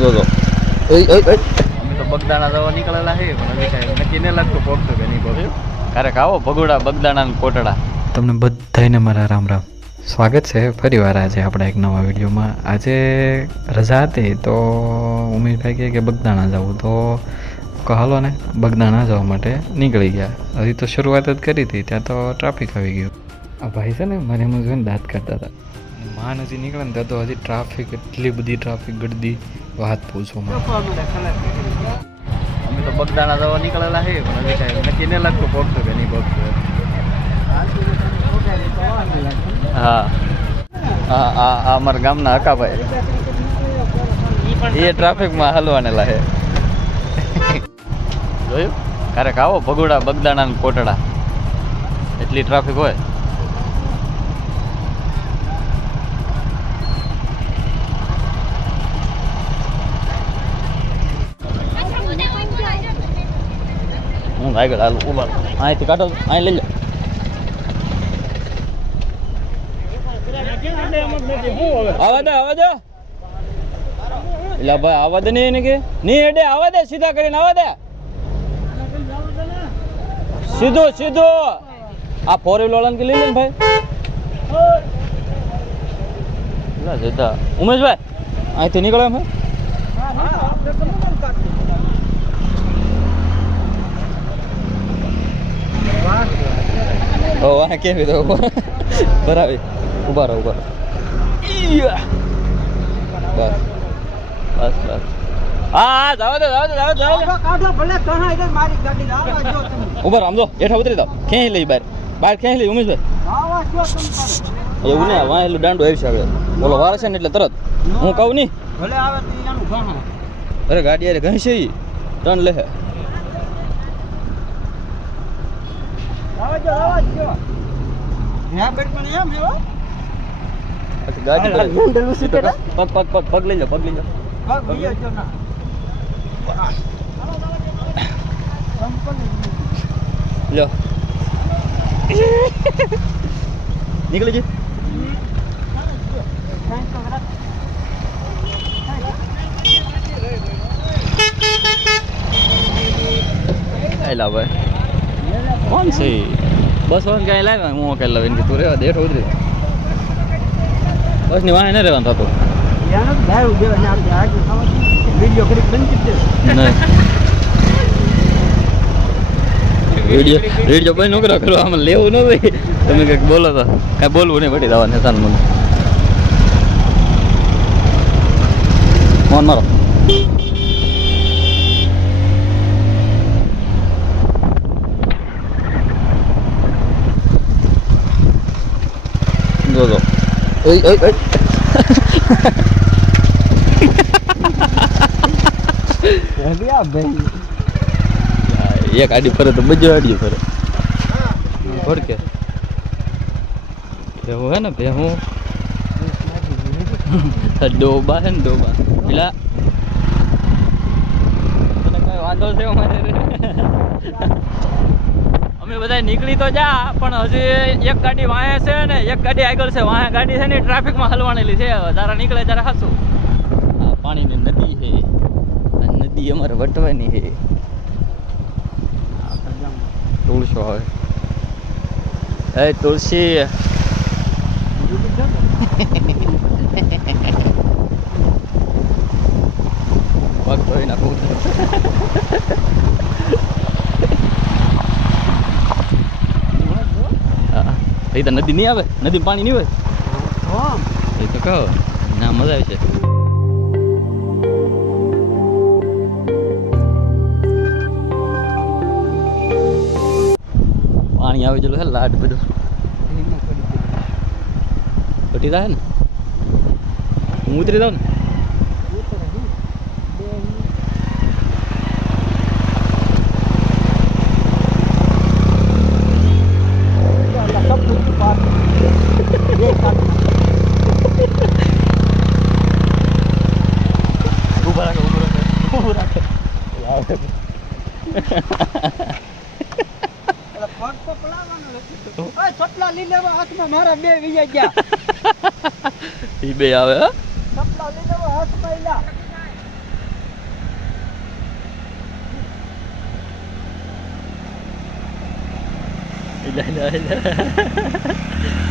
જો જો અમે તો બગદાણા જવા નીકળેલા છે પણ હવે કાંઈ નક્કી ન લાગતું પહોંચતું કે નહીં પહોંચ્યું. ક્યારેક આવો ભગોડા બગદાણા ને કોટડા. તમને બધાને મારા રામ રામ. સ્વાગત છે ફરીવાર આજે આપણા એક નવા વિડીયોમાં. આજે રજા હતી તો ઉમેશભાઈ કહે કે બગદાણા જવું, તો હાલો ને બગદાણા જવા માટે નીકળી ગયા. હજી તો શરૂઆત જ કરી હતી ત્યાં તો ટ્રાફિક આવી ગયું. આ ભાઈ છે ને મારે એમ જોઈને દાંત કાઢતા હતા. માન હજી નીકળે ને ત્યાં તો હજી ટ્રાફિક, એટલી બધી ટ્રાફિક ગળદી વાત પૂછો. અમે તો બગદાણા જવા નીકળેલા છે પણ હવે કાંઈ નક્કી ન લાગતું પહોંચતું કે નહીં પહોંચતું. હા હા આ અમારા ગામના હકાભાઈ એ ટ્રાફિકમાં હલવાને લાગે. જોયું ક્યારેક આવો ભગોડા બગદાણા ને કોટડા, એટલી ટ્રાફિક હોય. હું આગળ હાલ ઉભા અહીંથી કાઢો, અહીં લઈ લો. આવા દે એટલે ભાઈ આવા દે નહીં કે નહીં હેડે આવા દે, સીધા કરીને આવા દે, સીધો સીધો. આ 4 વ્હીલર વાળાને કે લઈ લે ને ભાઈ સીધા. ઉમેશભાઈ અહીંથી નીકળે એમ કેવી તો બરાબર ઉભા રહો બસ બસ બસ. હા જાવ દે ઉભા આમ જો હેઠા ઉતરી જાવ, ખેંચી લઈ બહાર ખેંચી લઈ. ઉમેશભાઈ એવું ને વાં એટલું દાંડો આવી છે આગળ બોલો વાર છે ને એટલે તરત હું કહું નહીં. અરે ગાડી અરે ઘણી છે ટન લે. પગ લઈ જાઓ લો નીકળી જઈ. લા ભાઈ કોણ છે બસ વાળાને કાંઈ લાવ્યા હું કઈ લાવીને કે તું રહેવા દે હેઠો ઉતરી. બસની વાહે ન રહેવાનું થતું. વિડીયો કોઈ નોકરા કરવા આમાં લેવું ન ભાઈ. તમે કંઈક બોલો તો કાંઈ બોલવું નહીં પડી જવા નેતા મને ફોન મારો. જો એક આડી ફરે તો બજો આડી ફરે ફરકે ભેહું હે ને ભેહું ડોબા હે ને ડોબા પેલા તને કઈ વાંધો છે અમારે. અમે બધા નીકળી તો જા પણ હજી એક ગાડી વાંહે છે ને એક ગાડી આગળ છે. વાંહે ગાડી છે ને ટ્રાફિકમાં હલવાનેલી છે. જરા નીકળે જરા હાસું. આ પાણીની નદી છે, આ નદી અમારે વટવાની છે. તુલસો આવે એ તુલસી પગ ધોઈ નાખું. એ તો નદી નહીં આવે, નદી પાણી નહીં હોય એ તો કહો ના મજા આવે છે. પાણી આવી ગયેલું હે લાડ બધું ઘટી જાય ને. હું ઉતરી જાઉં ને મારા બે વિજય ગયા ઈ બે આવે હે સપલા લઈ લેવો હાથ મહિલા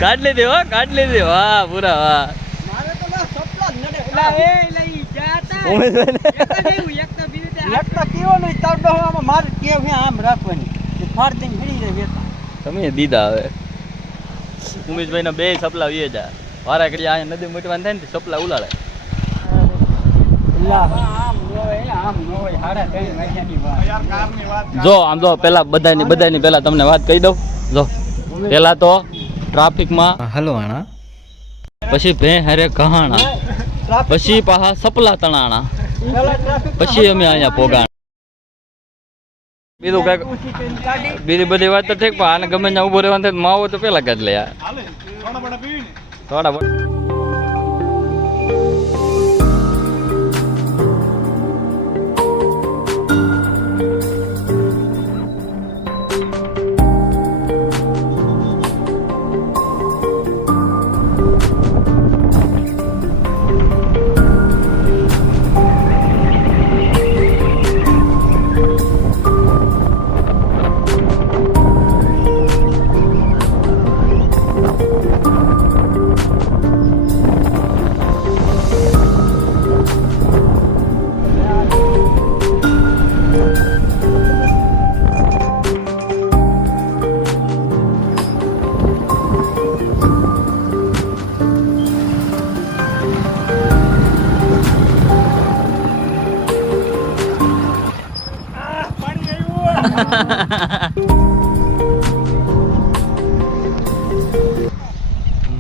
કાઢ લીધી હો, કાઢ લીધી. વાહ પૂરા વાહ. મારે તો બસ સપલા જ નડે. એલા એ લઈ જાતા. એક તો કેવો નહીં તાવડો આમાં મારે કેવ હે આમ રાખવાની. તે ફાડ દઈને ભરી જાય વેતા. તમે દીધા હવે. ઉમેશભાઈ ના બે સપલા વીએ જા. વારા કરી આ નદી મૂટવાનું થાય ને સપલા ઉલાડે. આમ હોય હાડા 3 વાગ્યાની વાત. જો આમ જો પેલા બધાની પેલા તમને વાત કહી દઉં. જો પેલા તો ટ્રાફિકમાં હલવાણા પછી ભે હારે કહાણા પછી પાછા સપલા તણાણા પછી અમે અહીંયા પોગાણા. બીજું કઈક બીજી બધી વાત તો ઠીક પણ આને ગમે ત્યાં ઉભો રહેવાનું થાય માવો તો પેલા કાઢ લે યાર. થોડા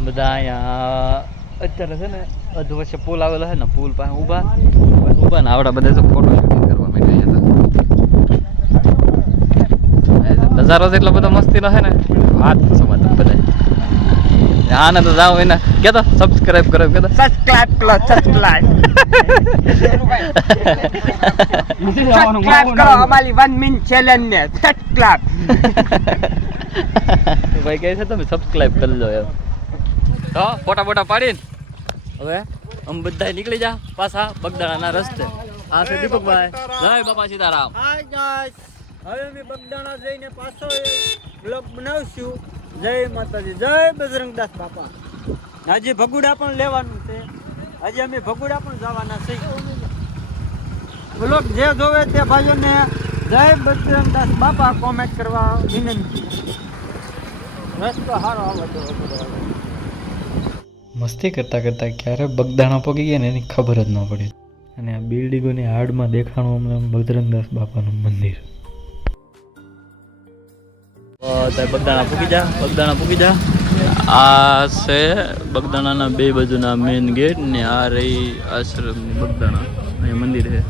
બધા અહીંયા અત્યારે છે ને અધ વચ્ચે પુલ આવેલો છે ને પુલ પાસે ઊભા ને આવડા બધા તો ફોટો શૂટિંગ કરવા માંડ્યા. નજારો તો એટલો બધો મસ્તી નો છે ને વાત સમાજ બધા. આને તો જાઓ એને કેતો સબસ્ક્રાઇબ કરો કેતો સબસ્ક્રાઇબ કરો અમારી 1 મિનિટ ચેલેન્જ ને સબસ્ક્રાઇબ. ભાઈ કહે છે તમે સબસ્ક્રાઇબ કરી લો એમ. તો ફોટા પાડીને હવે અમે બધા નીકળી જા પાછા બગદાણાના રસ્તે. આ છે દીપકભાઈ. જય બાપા સીતારામ. હાય ગાઈસ, હવે અમે બગદાણા જઈને પાછો બ્લોગ બનાવશું. જય માતાજી, જય બજરંગદાસ બાપા. હજી ભગુડા પણ લેવાનું છે. હજી અમે ભગુડા પણ જવાના છે. બ્લોગ જે જોવે તે ભાઈઓને જય બજરંગદાસ બાપા કોમેન્ટ કરવા વિનંતી. રસ્તો સારો આવે તો મસ્તી કરતાં કરતાં ક્યારે બગદાણા પગી ગયા ને એની ખબર જ ન પડી. અને આ બિલ્ડિંગોની આડમાં દેખાણું અમને બજરંગદાસ બાપાનું મંદિર. બગદાણા પૂકી જા. આ છે બગદાણાના બે બાજુના મેઇન ગેટ ને આ રહી આશ્રમ બગદાણા. અહીંયા મંદિર છે.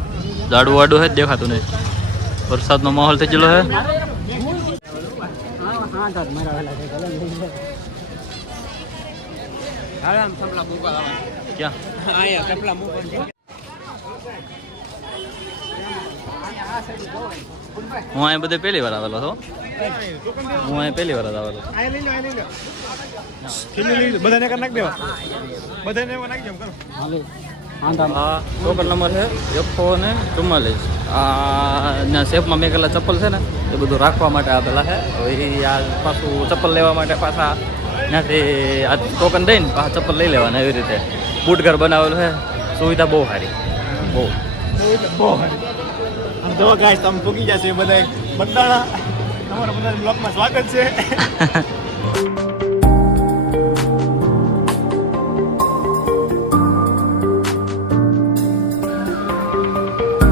જાડું વાડું છે દેખાતું નહીં. વરસાદનો માહોલ થઈ ગયેલો છે. હું અહીંયા બધે પહેલી વાર આવેલો છું. ટોકન નંબર છે 144. આ શેપમાં મેકેલા ચપ્પલ છે ને એ બધું રાખવા માટે આપેલા છે. હવે આ પાછું ચપ્પલ લેવા માટે પાછા ત્યાંથી આ ટોકન દઈને પાછા ચપ્પલ લઈ લેવાના. એવી રીતે બૂટઘર બનાવેલું છે. સુવિધા બહુ સારી, બહુ સારી. આમ જો ગાઈસ તમે પૂકી જશે બધા બગદાણા. તમારા બધા બ્લોગમાં સ્વાગત છે.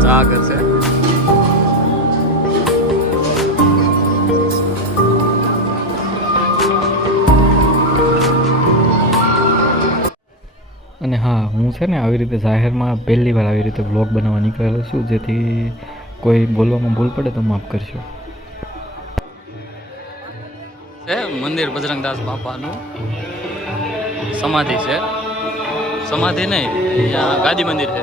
સાગર છે. અને હા, હું છે ને આવી રીતે જાહેરમાં પહેલી વાર આવી રીતે બ્લોગ બનાવવા નીકળેલો છું, જેથી કોઈ બોલવામાં ભૂલ પડે તો માફ કરશો. મંદિર બજરંગદાસ બાપાનું સમાધિ છે. સમાધિ નહીં, અહીંયા ગાદી મંદિર છે.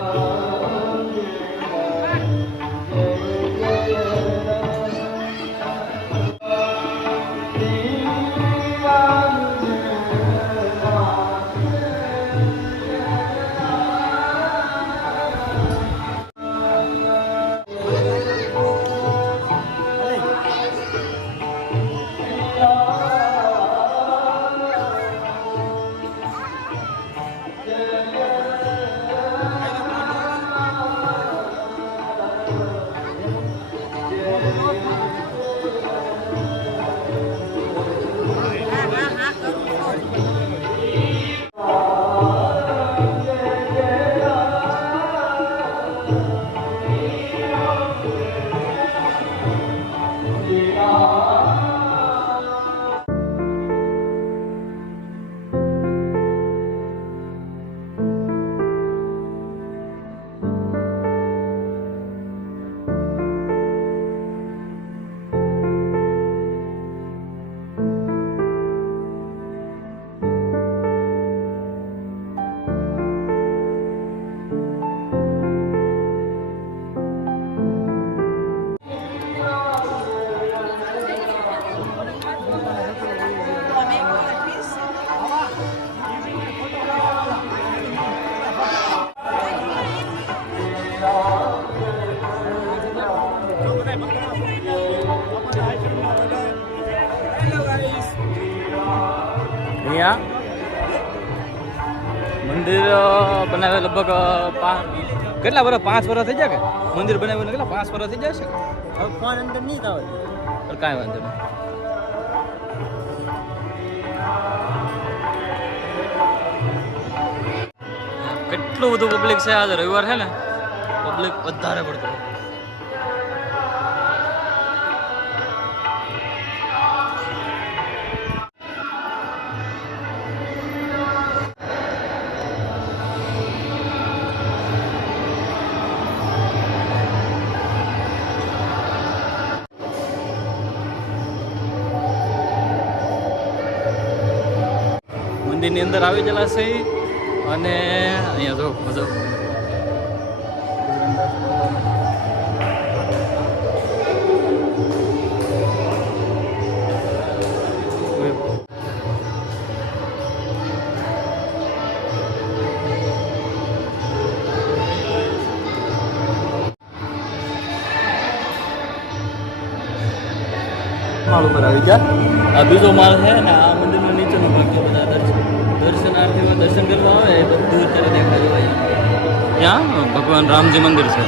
અહીંયા મંદિર બનાવે લગભગ કેટલા વર્ષ 5 વર્ષ થઈ જાય કે મંદિર બનાવ્યું કેટલા 5 વર્ષ થઈ જાય છે હવે ફોન અંદર નહીં થાવ પણ કાંઈ વાંધો નહીં. કેટલું બધું પબ્લિક છે આજે રવિવાર છે ને પબ્લિક વધારે પડતો. મંદિરની અંદર આવી ગયેલા છે અને અહીંયા જો મજો માળ ઉપર આવી ગયા. આ બીજો માળ છે ને આ મંદિરનો નીચેનો ભાગ છે. બધા દર્શનાર્થીઓ દર્શન કરવા આવે એ બધું અત્યારે દેખાય હોય. ત્યાં ભગવાન રામજી મંદિર છે.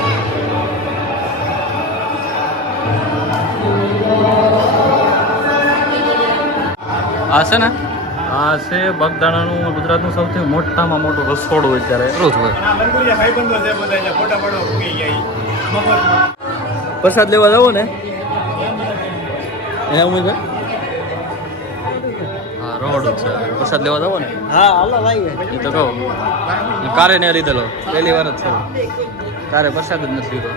આ છે ને આ છે બગદાણાનું ગુજરાતનું સૌથી મોટામાં મોટું રસોડું અત્યારે એટલું જ હોય. પ્રસાદ લેવા જાવ ને એ ઉમેશભાઈ હા રોડ છે પ્રસાદ લેવા જાવ ને હા હાલો લાવી એ તો કહું કારે ને લીધેલો પહેલી વાર જ છે કારે પ્રસાદ જ નથી લીધો.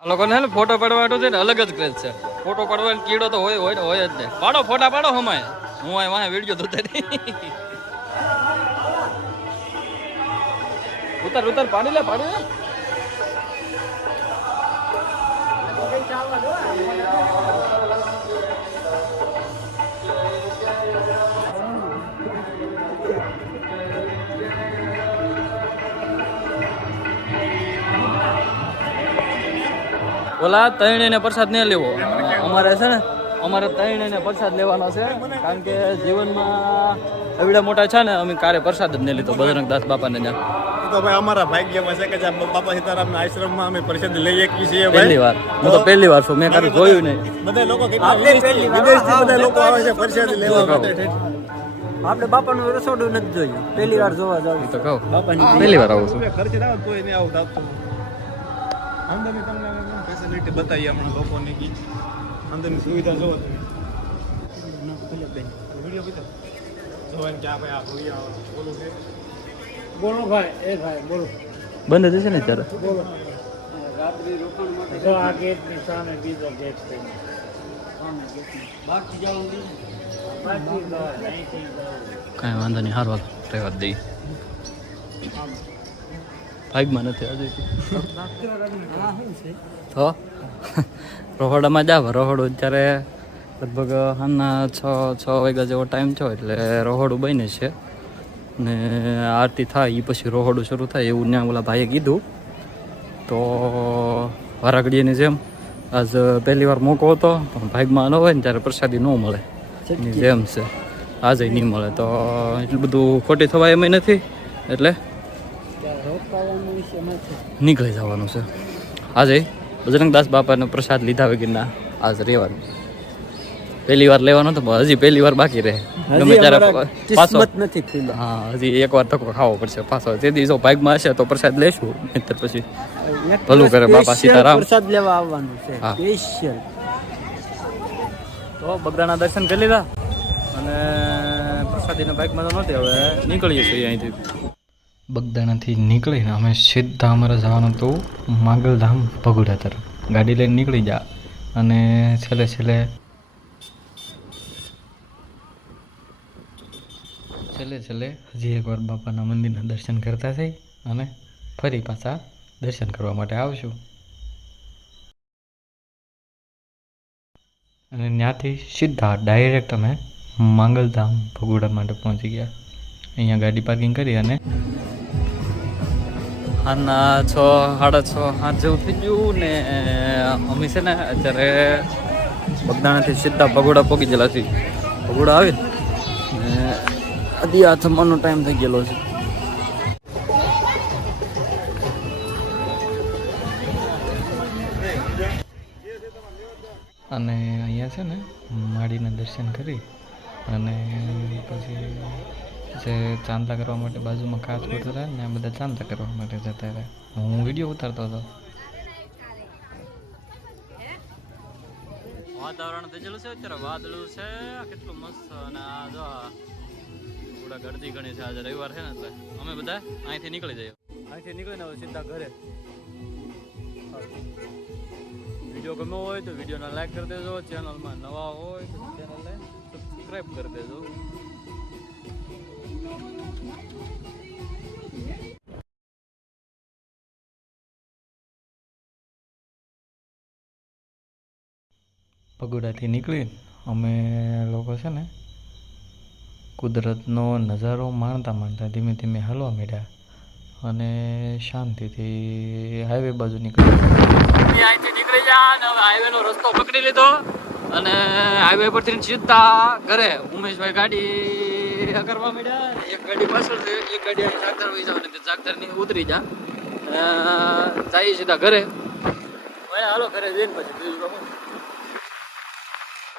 આ લોકોને છે ને ફોટો પાડવાનો છે ને અલગ જ ક્રેઝ છે. ફોટો પાડવાનો કીડો તો હોય જ નહીં. પાડો ફોટા પાડો હમાય હું આ વાહે વિડીયો જોતા નહીં. ઉતર પાડી લે ઓલા તૈણીને પ્રસાદ નહીં લેવો. અમારે છે ને અમારે તૈણીને પ્રસાદ લેવાનો છે કારણ કે જીવનમાં એવડા મોટા છે ને અમે કારે પ્રસાદ જ નહીં લીધો બજરંગદાસ બાપાને ત્યાં. તો ભાઈ અમારા ભાગ્યમાં છે કે બાપા સીતારામના આશ્રમમાં અમે પ્રસાદ લઈ શકીએ છીએ. પહેલી વાર હું તો પહેલી વાર છું મેં કારે જોયું નહીં. બધા લોકો કેટલા વિદેશથી બધા લોકો આવે છે પ્રસાદ લેવા માટે. આપણે બાપાનું રસોડું નથી જોયું પહેલી વાર જોવા જાવ તો કહું પહેલી વાર આવું છું. ખર્ચ ના કોઈ નહીં આવું આવતું. અંદરની તમને ફેસિલિટી બતાવીએ હમણાં લોકોને કી અંદરની સુવિધા જોવો તમે. વિડીયો બીજો જોવાનું કે આ ભાઈ આ ભૂયા બોલું છે. બોલો ભાઈ એ ભાઈ બોલો બંધ જશે ને ત્યારે બોલો રાત્રિ રોકાણ માટે જો આ ગેટની સામે બીજો ગેટ છે બાકી જાવ બાકી કાંઈ વાંધો નહીં હારવા રહેવા જ દઈ. ભાગમાં નથી આજે તો રોહડામાં જાવ. રોહડું અત્યારે લગભગ સાંજના 6 વાગ્યા જેવો ટાઈમ છે એટલે રોહડું બને છે ને આરતી થાય એ પછી રોહડું શરૂ થાય એવું ત્યાં ઓલા ભાઈએ કીધું. તો વારાઘડીની જેમ આજ પહેલી વાર મોકો હતો પણ ભાગમાં ન હોય ને ત્યારે પ્રસાદી ન મળે એની જેમ છે આજે નહીં મળે તો એટલું બધું ખોટી થવાય એમ નથી એટલે નીકળી જવાનું છે. આજે બજરંગદાસ બાપાનો પ્રસાદ લીધા વગરના આજ રહેવાનું. પહેલી વાર લેવાનો તો હજી પહેલી વાર બાકી રહે. ગમે ત્યારે પાછો નથી ખુલ્લો. હા હજી એક વાર ધક્કો ખાવો પડશે પાછો. તે દિવસો ભાગમાં હશે તો પ્રસાદ લેશું નહીંતર પછી ભલું કરે બાપા સીતારામ. પ્રસાદ લેવા આવવાનું છે હા. સ્પેશિયલ. તો બગદાણા દર્શન કરી લીધા અને પ્રસાદીના બાઇકમાં તો નહોતી. હવે નીકળીએ છીએ અહીંથી. બગદાણાથી નીકળીને અમે સીધા અમારે જવાનું હતું માંગલધામ ભગુડા તરફ. ગાડી લઈને નીકળી જા અને છેલ્લે હજી એકવાર બાપાના મંદિરના દર્શન કરતા થઈ અને ફરી પાછા દર્શન કરવા માટે આવશું. અને ત્યાંથી સીધા ડાયરેક્ટ અમે માંગલધામ ભગુડા માટે પહોંચી ગયા. અહીંયા ગાડી પાર્કિંગ કરી અને હાલના 6:30 5 જેવું થઈ ગયું ને અમે છે ને અત્યારે બગદાણાથી સીધા ભગોડા પહોંચી ગયેલા છીએ. ભગોડા આવી ને આદિ આથમવાનો ટાઈમ થઈ ગયેલો છે. અને અહીંયા છે ને માળીના દર્શન કરી અને પછી જે ચાંદલા કરવા માટે બાજુમાં કાચ હોતું રહે ને આ બધા ચાંદલા કરવા માટે જતા રહે. હું વિડીયો ઉતારતો હતો. વાતાવરણ થઈ ગયેલું છે અત્યારે, વાદળું છે કેટલું મસ્ત. અને આ જો થોડા ગરદી ઘણી છે, આજે રવિવાર છે ને એટલે અમે બધા અહીંથી નીકળી જઈએ. અહીંથી નીકળીને હવે સીધા ઘરે. વિડીયો ગમ્યો હોય તો વિડીયોને લાઈક કરી દેજો, ચેનલમાં નવા હોય તો ચેનલને સબસ્ક્રાઈબ કરી દેજો. પગોડાથી નીકળી અમે લોકો છે ને કુદરતનો નજારો માણતા માણતા ધીમે ધીમે હાલવા માંડ્યા અને શાંતિથી હાઈવે બાજુ નીકળ્યા. અહીંથી નીકળી જા અને હવે હાઈવેનો રસ્તો પકડી લીધો અને હાઈવે પરથી સીધા ઘરે. ઉમેશભાઈ ગાડી કરવા માંડ્યા. એક ગાડી પાછળ છે, એક ગાડી જાગદાર વહી જાવ ને જાગદારની ઉતરી જા જઈએ સીધા ઘરે. હાલો ઘરે જઈને પછી બીજું